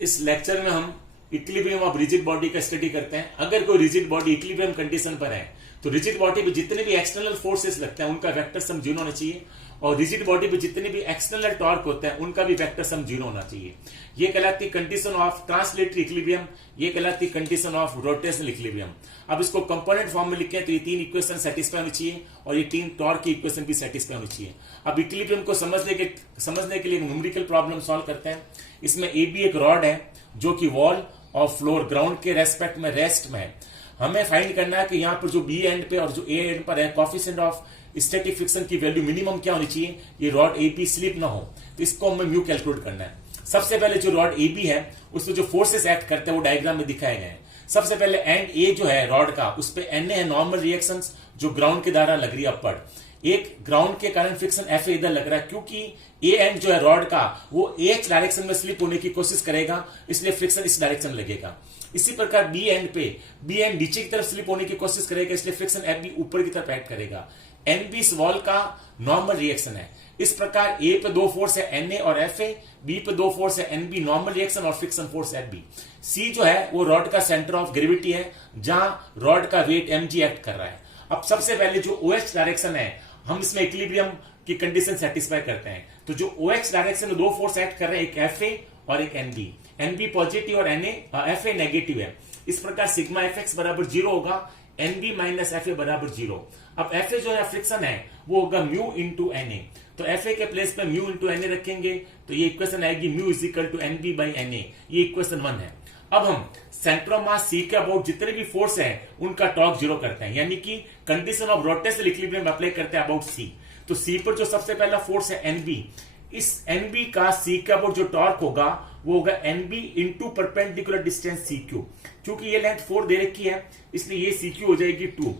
इस लेक्चर में हम इक्विलिब्रियम ऑफ रिजिड बॉडी का स्टडी करते हैं। अगर कोई रिजिड बॉडी इक्विलिब्रियम कंडीशन पर है तो रिजिड बॉडी पे जितने भी एक्सटर्नल फोर्सेस लगते हैं उनका वेक्टर सम 0 होना चाहिए, और रिजिड बॉडी पे जितने भी एक्सटर्नल टॉर्क होते हैं उनका भी वेक्टर सम 0 होना चाहिए। ये कहलाती कंडीशन ऑफ ट्रांसलेटरी इक्विलिब्रियम, ये कहलाती कंडीशन ऑफ रोटेशनल इक्विलिब्रियम। अब इसको कंपोनेंट फॉर्म में लिखें तो ये तीन इक्वेशन सेटिस्फाई होनी चाहिए और ये तीन टॉर्क की इक्वेशन भी सेटिस्फाई होनी चाहिए। अब इक्विलिब्रियम को समझने के लिए न्यूमेरिकल प्रॉब्लम सॉल्व करते हैं। इसमें ए बी एक रॉड है जो कि वॉल और फ्लोर ग्राउंड के रेस्पेक्ट में रेस्ट में है। हमें फाइंड करना है कि यहाँ पर जो बी एंड पे और जो ए एंड पर है कोएफिशिएंट ऑफ स्टैटिक फ्रिक्शन की वैल्यू मिनिमम क्या होनी चाहिए, ये रॉड ए बी स्लिप ना हो, तो इसको हमें म्यू कैलकुलेट करना है। सबसे पहले जो रॉड ए बी है उसमें जो फोर्सेस एक्ट करते हैं वो डायग्राम में दिखाए गए हैं। सबसे पहले एंड ए जो है रॉड का उस पर एन है नॉर्मल रिएक्शंस जो ग्राउंड के द्वारा लग रही है अपवर्ड। एक ग्राउंड के कारण फ्रिक्शन एफ इधर लग रहा है क्योंकि ए एंड जो है रॉड का वो एक्स डायरेक्शन में स्लिप होने की कोशिश करेगा, इसलिए फ्रिक्शन इस डायरेक्शन में लगेगा। इसी प्रकार बी एंड पे बी एंड नीचे की तरफ स्लिप होने की कोशिश करेगा, इसलिए फ्रिक्शन एफ बी ऊपर की तरफ एक्ट करेगा। एन बी इस वॉल का नॉर्मल रिएक्शन है। इस प्रकार ए पे दो फोर्स है एन ए और एफ ए, बी पे दो फोर्स है एन बी नॉर्मल रिएक्शन और फ्रिक्शन फोर्स एफ बी। सी जो है वो रॉड का सेंटर ऑफ ग्रेविटी है जहां रॉड का वेट एम जी एक्ट कर रहा है। अब सबसे पहले जो ओ एक्स डायरेक्शन है हम इसमें इक्विलिब्रियम की कंडीशन सेटिस्फाई करते हैं। तो जो ओ एक्स डायरेक्शन में दो फोर्स एक्ट कर रहे हैं, एक एफ ए और एक N B. N B positive और एफ ए नेगेटिव है। इस प्रकार सिग्मा एफ एक्स बराबर 0 होगा, N B minus F A बराबर 0। अब एफ ए जो है फ्रिक्शन है वो होगा म्यू इंटू एन ए, तो एफ ए के प्लेस पे म्यू इंटू एन ए रखेंगे तो ये इक्वेशन आएगी mu is equal to N B by N A. ये इक्वेशन 1 है। अब हम सेंटर ऑफ मास सी के अबाउट जितने भी फोर्स है उनका टॉर्क 0 करते हैं, यानी कि condition of rotational equilibrium apply करते हैं अबाउट सी। तो सी पर जो सबसे पहला फोर्स है एन बी, इस एन बी का सी के अबाउट जो टॉर्क होगा वो होगा N B into perpendicular distance C Q. क्योंकि ये लेंथ 4 दे रखी है इसलिए ये सी क्यू हो जाएगी 2,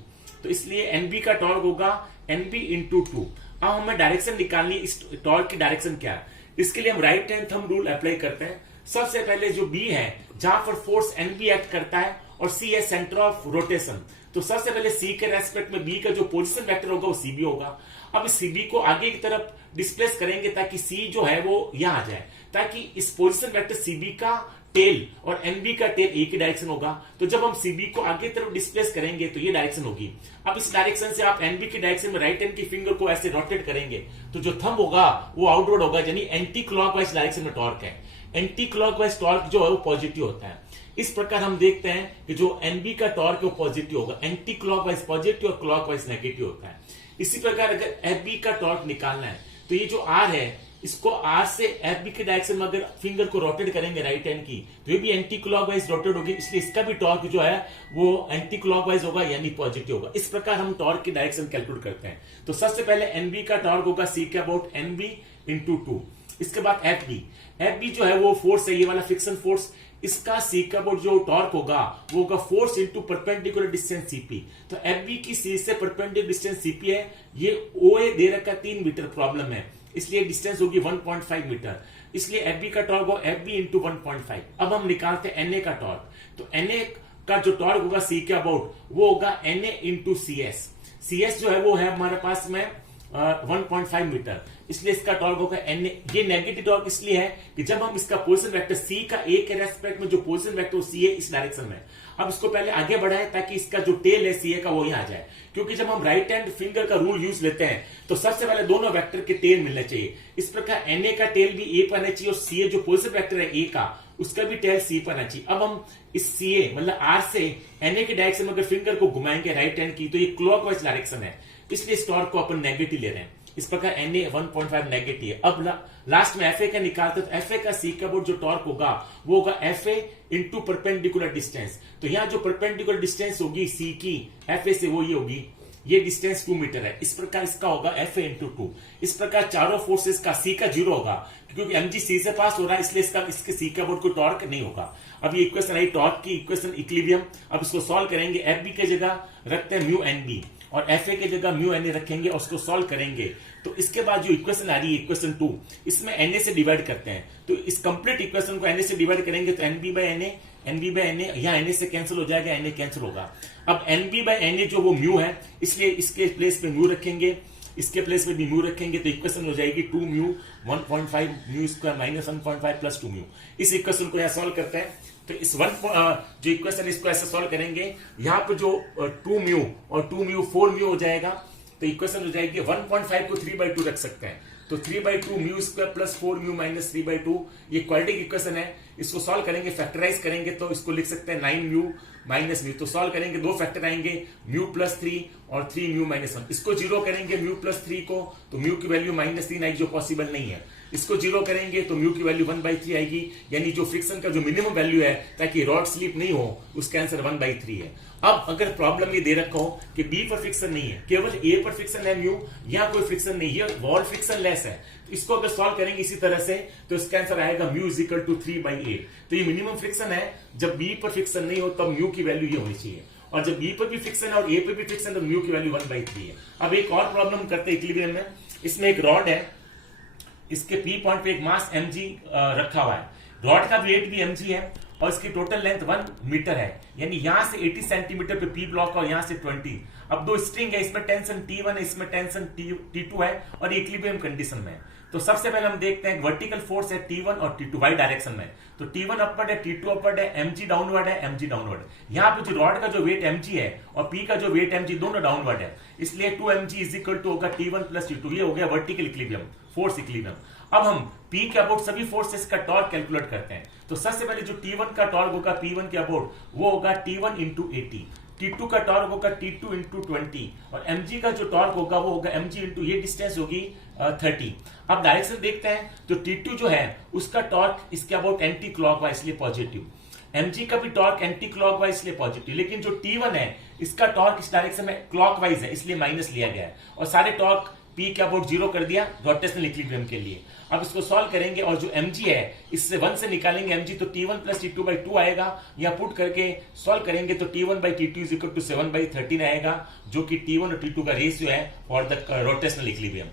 तो इसलिए एन बी का टॉर्क होगा एन बी इंटू 2। अब हमें डायरेक्शन निकालनी, इस टॉर्क की डायरेक्शन क्या है, इसके लिए हम right hand thumb rule apply करते हैं। सबसे पहले जो बी है जहां पर फोर्स एन बी एक्ट करता है और सी है सेंटर ऑफ रोटेशन, तो सबसे पहले सी के रेस्पेक्ट में बी का जो पोजीशन वेक्टर होगा वो सी बी होगा। अब सी बी को आगे की तरफ डिस्प्लेस करेंगे ताकि सी जो है वो यहां आ जाए, ताकि इस पोजीशन वेक्टर सी बी का टेल और एनबी का टेल एक ही डायरेक्शन होगा। तो जब हम सीबी को आगे तरफ डिस्प्लेस करेंगे तो ये डायरेक्शन होगी। अब इस डायरेक्शन से आप एनबी की डायरेक्शन में राइट हैंड की फिंगर को ऐसे रोटेट करेंगे तो जो थंब होगा वो आउटवर्ड होगा, यानी एंटी क्लॉकवाइज डायरेक्शन में टॉर्क है। एंटी क्लॉकवाइज टॉर्क जो है वो पॉजिटिव होता है। इस प्रकार हम देखते हैं कि जो एनबी का टॉर्क है वो पॉजिटिव होगा, एंटी क्लॉकवाइज पॉजिटिव और क्लॉकवाइज नेगेटिव होता है। इसी प्रकार अगर एफबी का टॉर्क निकालना है तो ये जो आर है इसको आर से एफ बी के डायरेक्शन में अगर फिंगर को रोटेट करेंगे राइट हैंड की तो ये भी एंटी क्लॉकवाइज रोटेट होगी, इसलिए इसका भी टॉर्क जो है वो एंटी क्लॉकवाइज होगा यानी पॉजिटिव होगा। इस प्रकार हम टॉर्क की डायरेक्शन कैलकुलेट करते हैं। तो सबसे पहले एनबी का टॉर्क होगा सी के अबाउट एनबी इंटू 2। इसके बाद एफ बी जो है वो फोर्स है, ये वाला फ्रिक्शन फोर्स, इसका सी का अबाउट जो टॉर्क होगा वो होगा force into perpendicular distance CP. तो एफ बी की सी से परपेंडिकुलर डिस्टेंस सीपी है, ये ओ ए दे रखा 3 मीटर प्रॉब्लम है, इसलिए डिस्टेंस होगी 1.5 मीटर, इसलिए एफ बी का टॉर्क होगा एफ बी इंटू 1.5। अब हम निकालते हैं एन ए का टॉर्क, तो एन ए का जो टॉर्क होगा सी के अबाउट वो होगा N A into C S. C S जो है वो है हमारे पास में 1.5 मीटर, इसलिए इसका टॉर्क होगा एन ए। ये नेगेटिव टॉर्क इसलिए है कि जब हम इसका पोजीशन वेक्टर सी का ए के रेस्पेक्ट में जो पोजीशन वेक्टर सी है इस डायरेक्शन में, अब इसको पहले आगे बढ़ाएं ताकि इसका जो टेल है सी ए का वो यहां आ जाए। क्योंकि जब हम राइट हैंड फिंगर का रूल यूज लेते हैं तो सबसे पहले दोनों वेक्टर के टेल मिलने चाहिए। इस प्रकार एन ए का टेल भी ए पर आना चाहिए और सी ए जो पोजीशन वेक्टर है ए का उसका भी टेल सी पर आना चाहिए। अब हम इस सी ए मतलब आर से एन ए के डायरेक्शन में अगर फिंगर को घुमाएंगे राइट हैंड की तो ये क्लॉकवाइज डायरेक्शन है, इसलिए इस टॉर्क को अपन नेगेटिव ले रहे हैं। इस प्रकार एन ए 1.5 नेगेटिव है। अब लास्ट में एफ ए का निकालते तो एफ ए का सी का जो टॉर्क होगा वो होगा F A into perpendicular distance. तो यहाँ जो परपेंडिकुलर डिस्टेंस होगी सी की एफ ए से वो ये होगी, ये डिस्टेंस 2 मीटर है, इस प्रकार इसका होगा एफ ए इंटू 2। इस प्रकार चारों फोर्सेस का सी का 0 होगा क्योंकि एमजी सी से पास हो रहा है, इसलिए इसके सी का बोर्ड को टॉर्क नहीं होगा। अब ये इक्वेशन आई टॉर्क की इक्वेशन इक्विलिब्रियम। अब इसको सॉल्व करेंगे, एफ बी की जगह रखते हैं म्यू एन बी और एफ ए की जगह म्यू एन ए रखेंगे और उसको सॉल्व करेंगे। तो इसके बाद जो इक्वेशन आ रही है इक्वेशन 2, इसमें एन ए से डिवाइड करते हैं, तो इस कंप्लीट इक्वेशन को एन ए से डिवाइड करेंगे तो N B by N A, N B by N A, यहाँ एन ए से कैंसिल हो जाएगा, एन ए कैंसिल होगा। अब N B by N A जो वो म्यू है इसलिए इसके प्लेस पे म्यू रखेंगे। इसके प्लेस में भी म्यू रखेंगे तो इक्वेशन हो जाएगी 2 mu 1.5 mu square minus 1.5 plus 2 mu. इस इक्वेशन को यहाँ सॉल्व करते हैं तो इस जो इक्वेशन इसको ऐसे सॉल्व करेंगे, यहाँ पे जो 2 म्यू और 2 म्यू 4 म्यू हो जाएगा तो इक्वेशन हो जाएगी 1.5 को 3/2 रख सकते हैं तो 3/2 mu square plus 4 mu minus 3/2 ये क्वाड्रेटिक इक्वेशन है। इसको सॉल्व करेंगे, फैक्टराइज करेंगे तो इसको लिख सकते हैं 9 म्यू माइनस म्यू। तो सॉल्व करेंगे, दो फैक्टर आएंगे, म्यू प्लस 3 और 3 म्यू माइनस 1। इसको जीरो करेंगे म्यू प्लस 3 को तो म्यू की वैल्यू -3 आएगी जो पॉसिबल नहीं है। इसको जीरो करेंगे तो म्यू की वैल्यू 1/3 आएगी, यानी जो फ्रिक्शन का जो मिनिमम वैल्यू है ताकि रॉड स्लिप नहीं हो उसका आंसर 1/3 है। अब अगर प्रॉब्लम ये दे रखा हो कि बी पर फ्रिक्शन नहीं है, केवल ए पर फ्रिक्शन है म्यू, यहाँ कोई फ्रिक्शन नहीं है, वॉल फ्रिक्शन लेस है, तो इसको अगर सॉल्व करेंगे इसी तरह से तो इसका आंसर आएगा म्यू इज इक्वल टू 3/8। तो ये मिनिमम फ्रिक्शन है, जब बी पर फ्रिक्शन नहीं हो तब म्यू की वैल्यू ये होनी चाहिए, और जब बी पर भी फ्रिक्शन है और ए पर भी फ्रिक्शन है तो म्यू की वैल्यू 1/3 है। अब एक और प्रॉब्लम करते हैं इक्विलिब्रियम में। इसमें एक रॉड है, इसके पी पॉइंट पे एक मास mg रखा हुआ है, रॉड का वेट भी mg है और इसकी टोटल लेंथ 1 मीटर है, यानी यहां से 80 सेंटीमीटर पे पी ब्लॉक और यहां से 20। अब दो स्ट्रिंग है, इसमें टेंशन T1 है, इसमें टेंशन T2 है और इक्विलिब्रियम कंडीशन में है। तो सबसे पहले हम देखते हैं वर्टिकल फोर्स है T1 और T2 वाई डायरेक्शन में। तो T1 अपवर्ड है, T2 अपवर्ड है, mg डाउनवर्ड है, mg डाउनवर्ड। यहाँ पे जो रॉड का जो वेट mg है और P का जो वेट mg दोनों डाउनवर्ड है, इसलिए 2mg इज इक्वल टू होगा T1 प्लस T2। ये हो गया वर्टिकल इक्विलिब्रियम, फोर्स इक्विलिब्रियम। अब हम P के अबाउट सभी फोर्सेस का टॉर्क कैलकुलेट करते हैं। तो सबसे पहले जो T1 का टॉर्क होगा P1 के अबाउट वो होगा T1 इंटू 80, T2 का टॉर्क होगा T2 इंटू 20 और mg का जो टॉर्क होगा वो होगा mg इंटू ये डिस्टेंस होगी 30। अब डायरेक्शन देखते हैं तो T2 जो है उसका टॉर्क इसके अबाउट एंटी क्लॉकवाइज इसलिए पॉजिटिव, mg का भी टॉर्क एंटी क्लॉकवाइज इसलिए पॉजिटिव, लेकिन जो T1 है इसका टॉर्क इस डायरेक्शन में क्लॉकवाइज है इसलिए माइनस लिया गया है और सारे टॉर्क P के अबाउट 0 कर दिया रोटेशनल इक्विलिब्रियम के लिए। अब इसको सॉल्व करेंगे और जो mg है इससे 1 से निकालेंगे mg तो T1 प्लस T2/2 आएगा, या पुट करके सॉल्व करेंगे तो T1/T2 इज इक्वल टू 7/13 आएगा, जो कि T1 और T2 का रेशियो है फॉर द रोटेशनल इक्विलिब्रियम।